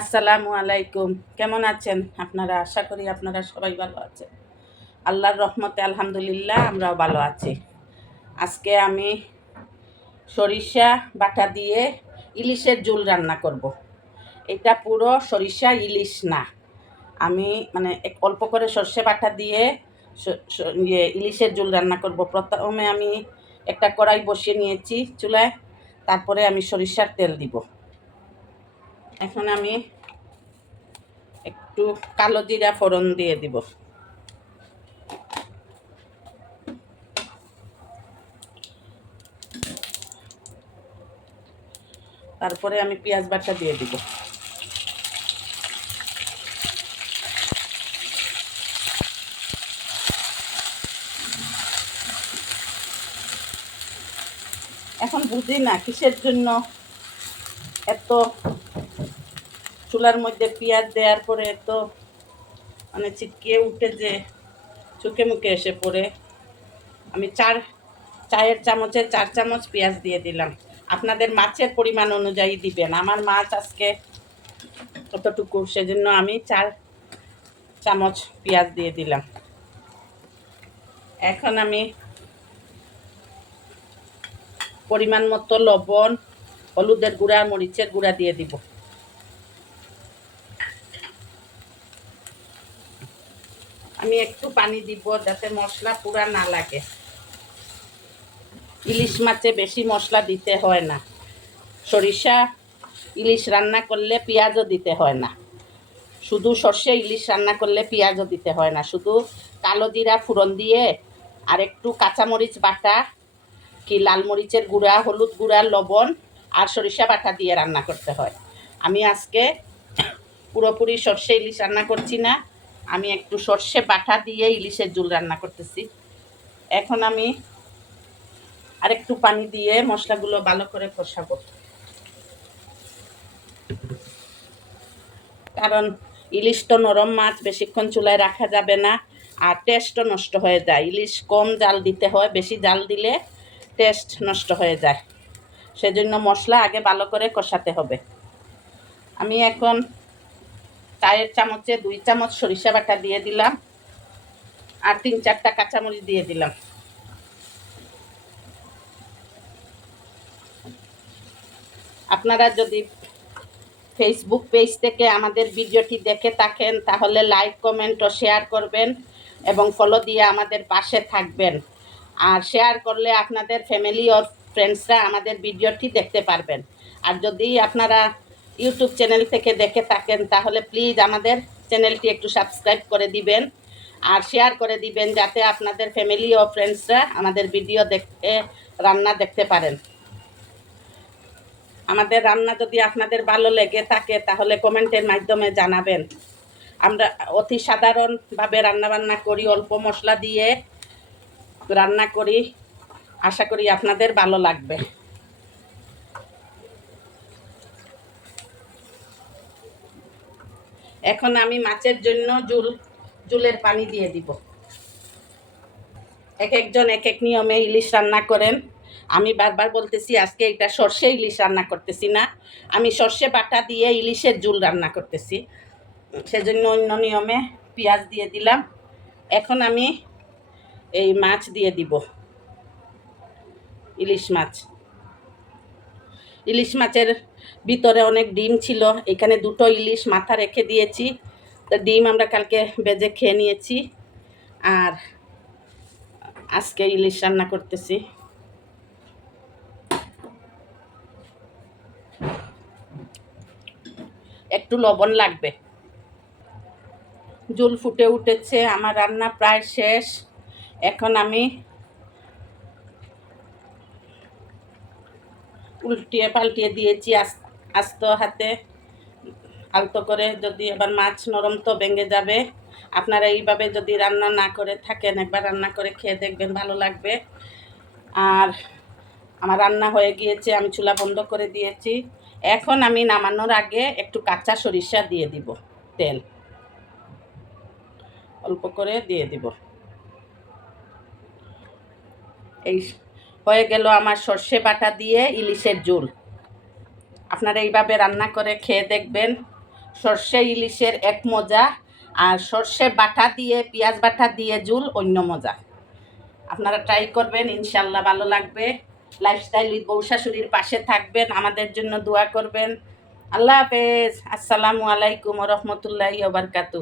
আসসালামু আলাইকুম। কেমন আছেন? আপনারা, আশা করি আপনারা সবাই ভালো আছেন। আল্লাহর রহমতে আলহামদুলিল্লাহ, আমরাও ভালো আছি। আজকে আমি সরিষা বাটা দিয়ে ইলিশের ঝুল রান্না করব। এটা পুরো সরিষা ইলিশ না। আমি মানে এক অল্প করে সর্ষে বাটা দিয়ে ইয়ে ইলিশের ঝুল রান্না করব। প্রথমে আমি একটা কড়াই বসিয়ে নিয়েছি চুলায়। তারপরে আমি সরিষার তেল দিব। এখন আমি একটু কালো জিরা ফোড়ন দিয়ে দিব। তারপরে আমি পেঁয়াজ বাটা দিয়ে দিব। এখন বুঝি না কিসের জন্য এত চুলার মধ্যে পেঁয়াজ দেওয়ার পরে তো মানে ছিটকিয়ে উঠে যে চোখে মুখে এসে পড়ে। আমি চার, চায়ের চামচে চার চামচ পেঁয়াজ দিয়ে দিলাম। আপনাদের মাছের পরিমাণ অনুযায়ী দিবেন। আমার মাছ আজকে কতটুকু সেজন্য আমি চার চামচ পেঁয়াজ দিয়ে দিলাম। এখন আমি পরিমাণ মতো লবণ, হলুদের গুঁড়া, মরিচের গুঁড়া দিয়ে দিব। আমি একটু পানি দিব যাতে মশলা পুরা না লাগে। ইলিশ মাছে বেশি মশলা দিতে হয় না। সরিষা ইলিশ রান্না করলে পেঁয়াজও দিতে হয় না। শুধু সর্ষে ইলিশ রান্না করলে পেঁয়াজও দিতে হয় না। শুধু কালো জিরা ফুরন দিয়ে আর একটু কাঁচামরিচ বাটা কি লাল মরিচের গুঁড়া, হলুদ গুঁড়া, লবণ আর সরিষা বাটা দিয়ে রান্না করতে হয়। আমি আজকে পুরোপুরি সর্ষে ইলিশ রান্না করছি না। আমি একটু সর্ষে বাটা দিয়ে ইলিশের ঝুল রান্না করতেছি। এখন আমি আরেকটু পানি দিয়ে মশলাগুলো ভালো করে কষাবো। কারণ ইলিশ তো নরম মাছ, বেশিক্ষণ চুলায় রাখা যাবে না আর টেস্টও নষ্ট হয়ে যায়। ইলিশ কম জাল দিতে হয়, বেশি জাল দিলে টেস্ট নষ্ট হয়ে যায়। সেজন্য মশলা আগে ভালো করে কষাতে হবে। আমি এখন চায়ের চামচে দুই চামচ সরিষা বাটা দিয়ে দিলাম আর তিন চারটা কাঁচামরিচ দিয়ে দিলাম। আপনারা যদি ফেসবুক পেজ থেকে আমাদের ভিডিওটি দেখে থাকেন, তাহলে লাইক কমেন্ট ও শেয়ার করবেন এবং ফলো দিয়ে আমাদের পাশে থাকবেন। আর শেয়ার করলে আপনাদের ফ্যামিলি ও ফ্রেন্ডসরা আমাদের ভিডিওটি দেখতে পারবেন। আর যদি আপনারা ইউটিউব চ্যানেল থেকে দেখে থাকেন, তাহলে প্লিজ আমাদের চ্যানেলটি একটু সাবস্ক্রাইব করে দিবেন আর শেয়ার করে দিবেন, যাতে আপনাদের ফ্যামিলি ও ফ্রেন্ডসরা আমাদের ভিডিও দেখতে রান্না দেখতে পারেন। আমাদের রান্না যদি আপনাদের ভালো লেগে থাকে, তাহলে কমেন্টের মাধ্যমে জানাবেন। আমরা অতি সাধারণভাবে রান্নাবান্না করি, অল্প মশলা দিয়ে রান্না করি। আশা করি আপনাদের ভালো লাগবে। এখন আমি মাছের জন্য জুল, জুলের পানি দিয়ে দিব। এক একজন এক এক নিয়মে ইলিশ রান্না করেন। আমি বারবার বলতেছি, আজকে এটা সর্ষে ইলিশ রান্না করতেছি না। আমি সর্ষে বাটা দিয়ে ইলিশের জুল রান্না করতেছি। সেজন্য অন্য নিয়মে পেঁয়াজ দিয়ে দিলাম। এখন আমি এই মাছ দিয়ে দিব। ইলিশ মাছ। ইলিশ মাছের ভিতরে অনেক ডিম ছিল। এখানে দুটো ইলিশ মাথা রেখে দিয়েছি। তো ডিম আমরা কালকে বেজে খেয়ে নিয়েছি। আর আজকে ইলিশ রান্না করতেছি। একটু লবণ লাগবে। জল ফুটে উঠেছে। আমার রান্না প্রায় শেষ। এখন আমি উল্টিয়ে পাল্টিয়ে দিয়েছি আস- আস্ত হাতে। আলতো করে যদি আবার মাছ নরম তো ভেঙে যাবে। আপনারা এইভাবে যদি রান্না না করে থাকেন, একবার রান্না করে খেয়ে দেখবেন ভালো লাগবে। আর আমার রান্না হয়ে গিয়েছে, আমি চুলা বন্ধ করে দিয়েছি। এখন আমি নামানোর আগে একটু কাঁচা সরিষা দিয়ে দিব, তেল। অল্প করে দিয়ে দিব। এই হয়ে গেল আমার সর্ষে বাটা দিয়ে ইলিশের ঝোল। আপনারা এইভাবে রান্না করে খেয়ে দেখবেন। সর্ষে, ইলিশের এক মজা আর সর্ষে বাটা দিয়ে, পেঁয়াজ বাটা দিয়ে ঝুল অন্য মজা। আপনারা ট্রাই করবেন, ইনশাল্লাহ ভালো লাগবে। লাইফস্টাইল বউ শাশুড়ির পাশে থাকবেন, আমাদের জন্য দোয়া করবেন। আল্লাহ হাফেজ। আসসালামু আলাইকুম রহমতুল্লাহ বারকাতু